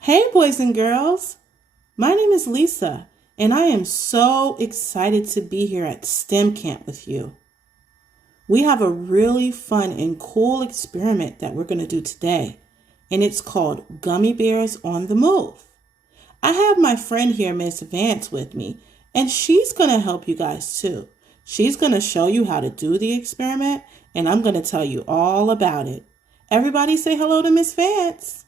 Hey, boys and girls. My name is Lisa, and I am so excited to be here at STEM Camp with you. We have a really fun and cool experiment that we're going to do today, and it's called Gummy Bears on the Move. I have my friend here, Miss Vance, with me, and she's going to help you guys too. She's going to show you how to do the experiment, and I'm going to tell you all about it. Everybody say hello to Miss Vance.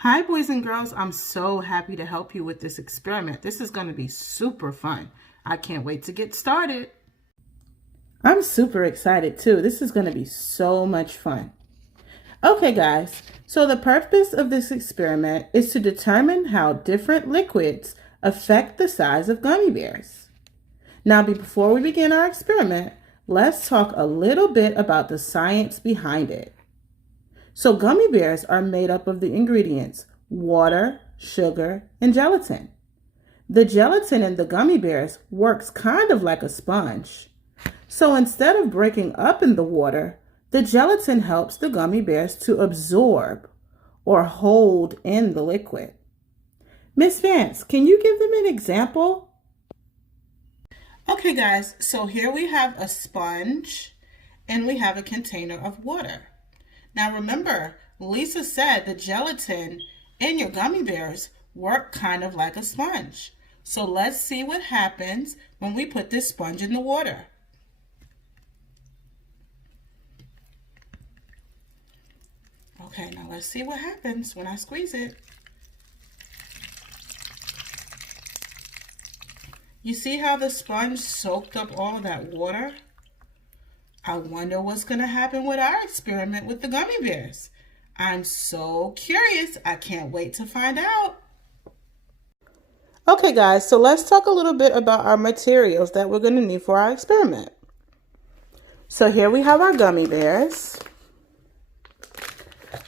Hi, boys and girls. I'm so happy to help you with this experiment. This is going to be super fun. I can't wait to get started. I'm super excited too. This is going to be so much fun. Okay, guys. So the purpose of this experiment is to determine how different liquids affect the size of gummy bears. Now, before we begin our experiment, let's talk a little bit about the science behind it. So gummy bears are made up of the ingredients water, sugar, and gelatin. The gelatin in the gummy bears works kind of like a sponge. So instead of breaking up in the water, the gelatin helps the gummy bears to absorb or hold in the liquid. Miss Vance, can you give them an example? Okay, guys, so here we have a sponge and we have a container of water. Now remember, Lisa said the gelatin in your gummy bears work kind of like a sponge. So let's see what happens when we put this sponge in the water. Okay, now let's see what happens when I squeeze it. You see how the sponge soaked up all of that water? I wonder what's going to happen with our experiment with the gummy bears. I'm so curious. I can't wait to find out. Okay, guys, so let's talk a little bit about our materials that we're going to need for our experiment. So here we have our gummy bears.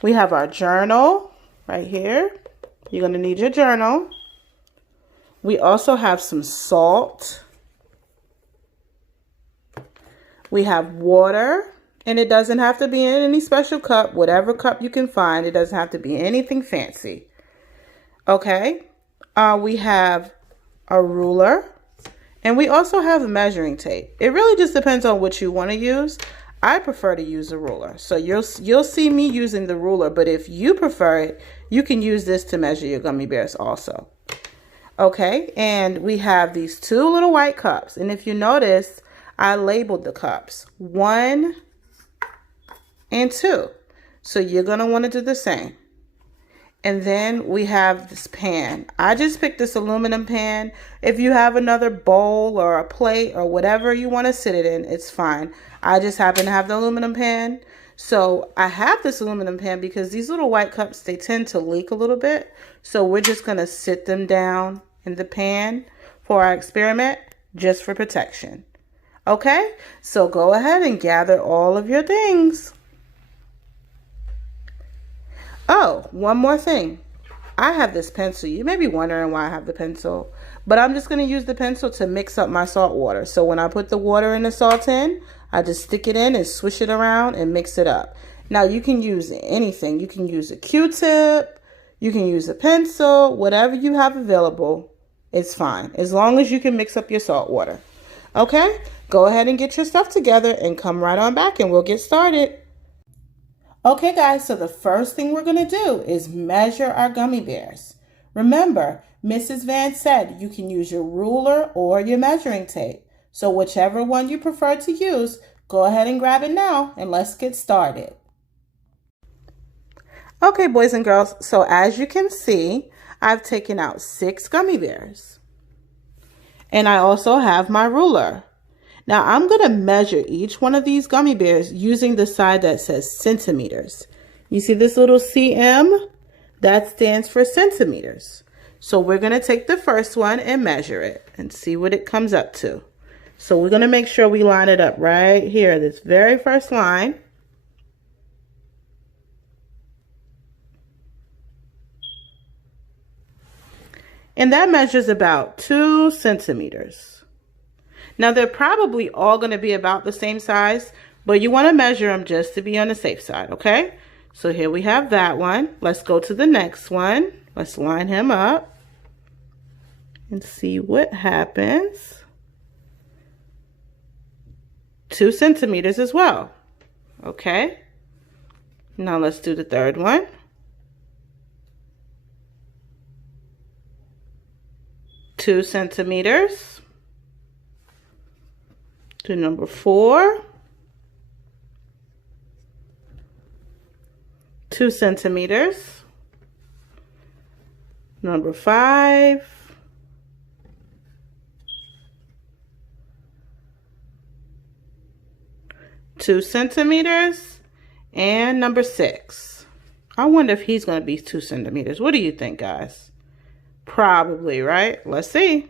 We have our journal right here. You're going to need your journal. We also have some salt. We have water, and it doesn't have to be in any special cup, whatever cup you can find. It doesn't have to be anything fancy. Okay, we have a ruler, and we also have measuring tape. It really just depends on what you want to use. I prefer to use a ruler, so you'll see me using the ruler, but if you prefer it, you can use this to measure your gummy bears also. Okay, and we have these two little white cups, and if you notice, I labeled the cups 1 and 2. So you're going to want to do the same. And then we have this pan. I just picked this aluminum pan. If you have another bowl or a plate or whatever you want to sit it in, it's fine. I just happen to have the aluminum pan. So I have this aluminum pan because these little white cups, they tend to leak a little bit. So we're just going to sit them down in the pan for our experiment just for protection. Okay, so go ahead and gather all of your things. Oh, one more thing. I have this pencil. You may be wondering why I have the pencil, but I'm just going to use the pencil to mix up my salt water. So when I put the water in the salt tin, I just stick it in and swish it around and mix it up. Now you can use anything. You can use a Q-tip, you can use a pencil, whatever you have available, it's fine. As long as you can mix up your salt water. Okay, go ahead and get your stuff together and come right on back and we'll get started. Okay, guys, so the first thing we're going to do is measure our gummy bears. Remember, Mrs. Vance said you can use your ruler or your measuring tape. So whichever one you prefer to use, go ahead and grab it now and let's get started. Okay, boys and girls, so as you can see, I've taken out 6 gummy bears. And I also have my ruler. Now I'm going to measure each one of these gummy bears using the side that says centimeters. You see this little cm? That stands for centimeters. So we're going to take the first one and measure it and see what it comes up to. So we're going to make sure we line it up right here, this very first line. And that measures about 2 centimeters. Now they're probably all going to be about the same size, but you want to measure them just to be on the safe side, okay? So here we have that one. Let's go to the next one. Let's line him up and see what happens. 2 centimeters as well. Okay. Now let's do the third one. Two centimeters. To number 4. 2 centimeters. Number 5. 2 centimeters. And number 6. I wonder if he's going to be 2 centimeters. What do you think, guys? Probably, right? Let's see.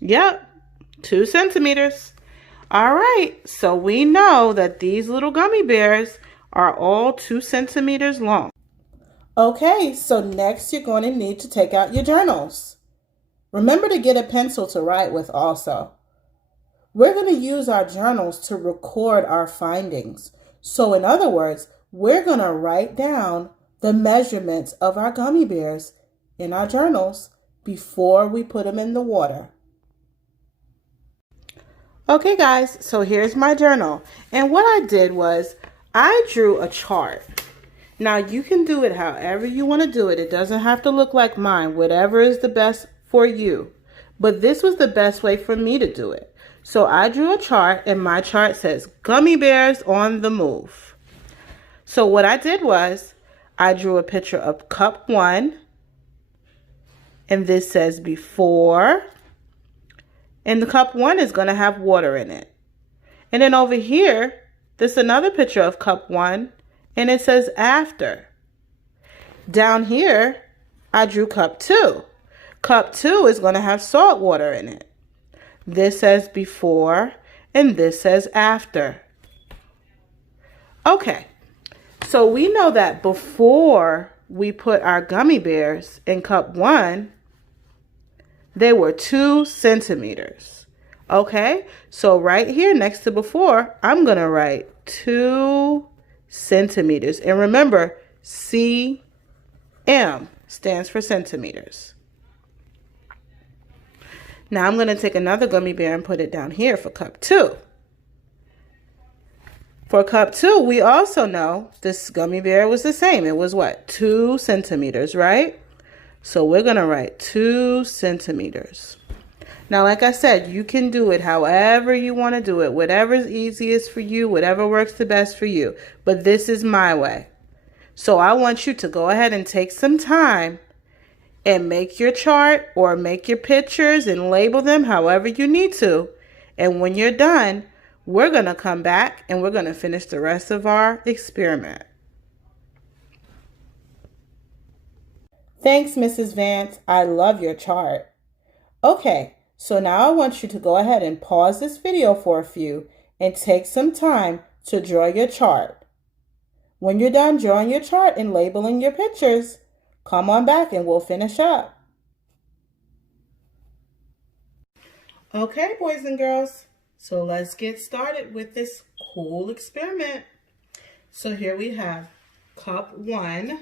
Yep, 2 centimeters. All right, so we know that these little gummy bears are all 2 centimeters long. Okay, so next you're going to need to take out your journals. Remember to get a pencil to write with also. We're going to use our journals to record our findings. So in other words, we're going to write down the measurements of our gummy bears in our journals before we put them in the water. Okay guys, so here's my journal. And what I did was I drew a chart. Now you can do it however you want to do it. It doesn't have to look like mine, whatever is the best for you. But this was the best way for me to do it. So I drew a chart and my chart says gummy bears on the move. So what I did was I drew a picture of cup 1 and this says before, and the cup 1 is going to have water in it. And then over here, there's another picture of cup 1 and it says after. Down here, I drew cup 2. Cup 2 is going to have salt water in it. This says before and this says after. Okay, so we know that before we put our gummy bears in cup 1, they were 2 centimeters. Okay, so right here next to before, I'm going to write 2 centimeters. And remember, CM stands for centimeters. Now I'm going to take another gummy bear and put it down here for cup 2. For cup 2, we also know this gummy bear was the same. It was what? 2 centimeters, right? So we're going to write 2 centimeters. Now, like I said, you can do it however you want to do it. Whatever's easiest for you, whatever works the best for you. But this is my way. So I want you to go ahead and take some time and make your chart or make your pictures and label them however you need to. And when you're done, we're going to come back and we're going to finish the rest of our experiment. Thanks, Mrs. Vance. I love your chart. Okay, so now I want you to go ahead and pause this video for a few and take some time to draw your chart. When you're done drawing your chart and labeling your pictures, come on back and we'll finish up. Okay, boys and girls, so let's get started with this cool experiment. So here we have cup 1.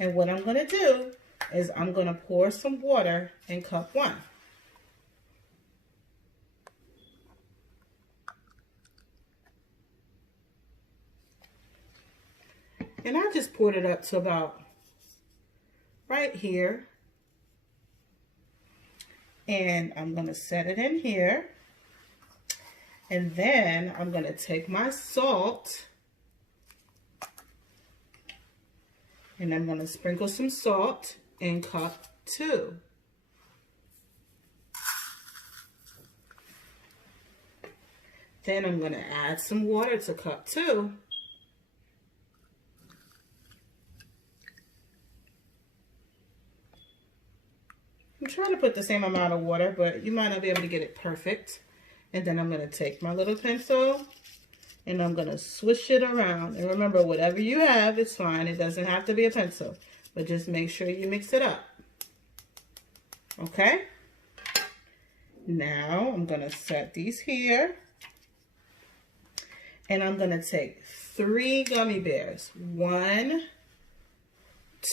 And what I'm going to do is I'm going to pour some water in cup 1. And I just poured it up to about right here. And I'm going to set it in here. And then I'm going to take my salt. And I'm going to sprinkle some salt in cup 2. Then I'm going to add some water to cup 2. I'm trying to put the same amount of water, but you might not be able to get it perfect. And then I'm going to take my little pencil and I'm going to swish it around. And remember, whatever you have, it's fine. It doesn't have to be a pencil, but just make sure you mix it up. Okay? Now I'm going to set these here. And I'm going to take 3 gummy bears. 1,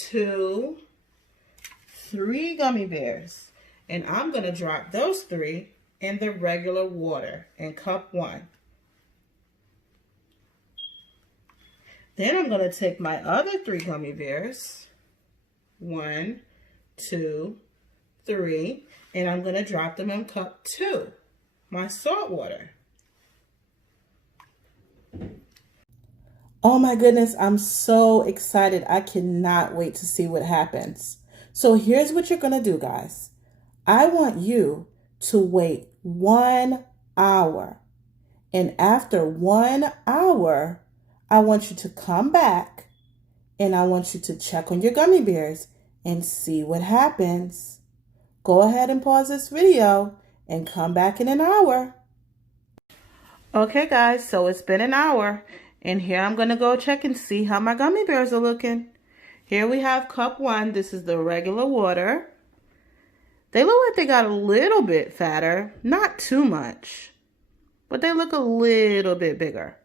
2, 3 gummy bears. And I'm going to drop those 3 in the regular water in cup 1. Then I'm going to take my other 3 gummy bears. 1, 2, 3. And I'm going to drop them in cup 2, my salt water. Oh my goodness, I'm so excited. I cannot wait to see what happens. So here's what you're going to do, guys. I want you to wait 1 hour. And after 1 hour, I want you to come back and I want you to check on your gummy bears and see what happens. Go ahead and pause this video and come back in an hour. Okay guys, so it's been an hour and here I'm going to go check and see how my gummy bears are looking. Here we have cup 1. This is the regular water. They look like they got a little bit fatter, not too much, but they look a little bit bigger.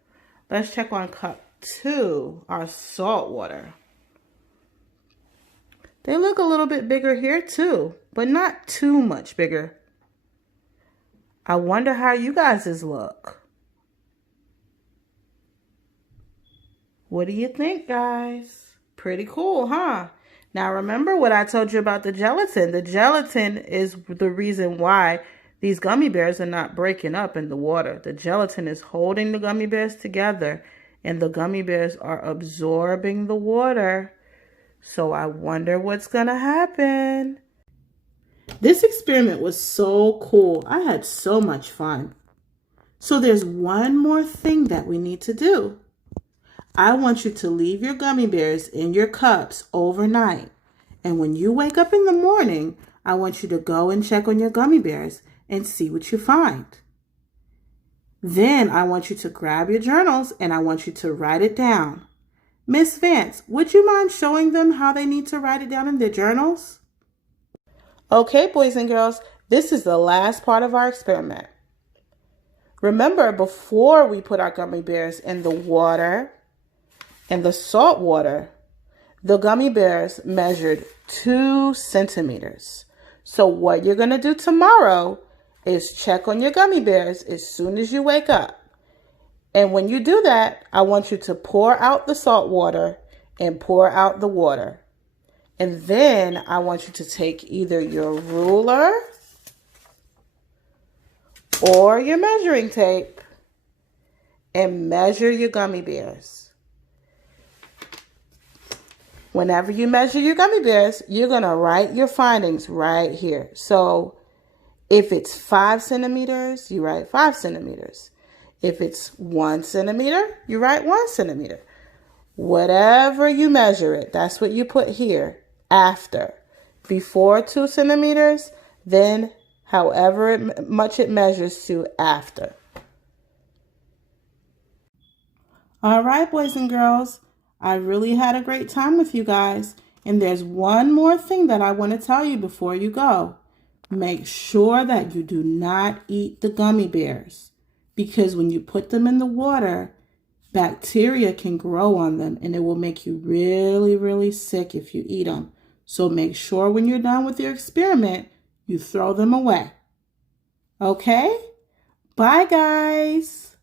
Let's check on cup 2, our salt water. They look a little bit bigger here too, but not too much bigger. I wonder how you guys' look. What do you think, guys? Pretty cool, huh? Now remember what I told you about the gelatin. The gelatin is the reason why these gummy bears are not breaking up in the water. The gelatin is holding the gummy bears together and the gummy bears are absorbing the water. So I wonder what's gonna happen. This experiment was so cool. I had so much fun. So there's one more thing that we need to do. I want you to leave your gummy bears in your cups overnight. And when you wake up in the morning, I want you to go and check on your gummy bears and see what you find. Then I want you to grab your journals and I want you to write it down. Miss Vance, would you mind showing them how they need to write it down in their journals? Okay, boys and girls, this is the last part of our experiment. Remember, before we put our gummy bears in the water and the salt water, the gummy bears measured 2 centimeters. So what you're going to do tomorrow is check on your gummy bears as soon as you wake up. And when you do that, I want you to pour out the salt water and pour out the water. And then I want you to take either your ruler or your measuring tape and measure your gummy bears. Whenever you measure your gummy bears, you're going to write your findings right here. So if it's 5 centimeters, you write 5 centimeters. If it's 1 centimeter, you write 1 centimeter. Whatever you measure it, that's what you put here after. Before 2 centimeters, then however much it measures to after. All right, boys and girls, I really had a great time with you guys. And there's one more thing that I want to tell you before you go. Make sure that you do not eat the gummy bears, because when you put them in the water, bacteria can grow on them and it will make you really, really sick if you eat them. So make sure when you're done with your experiment, you throw them away. Okay? Bye, guys.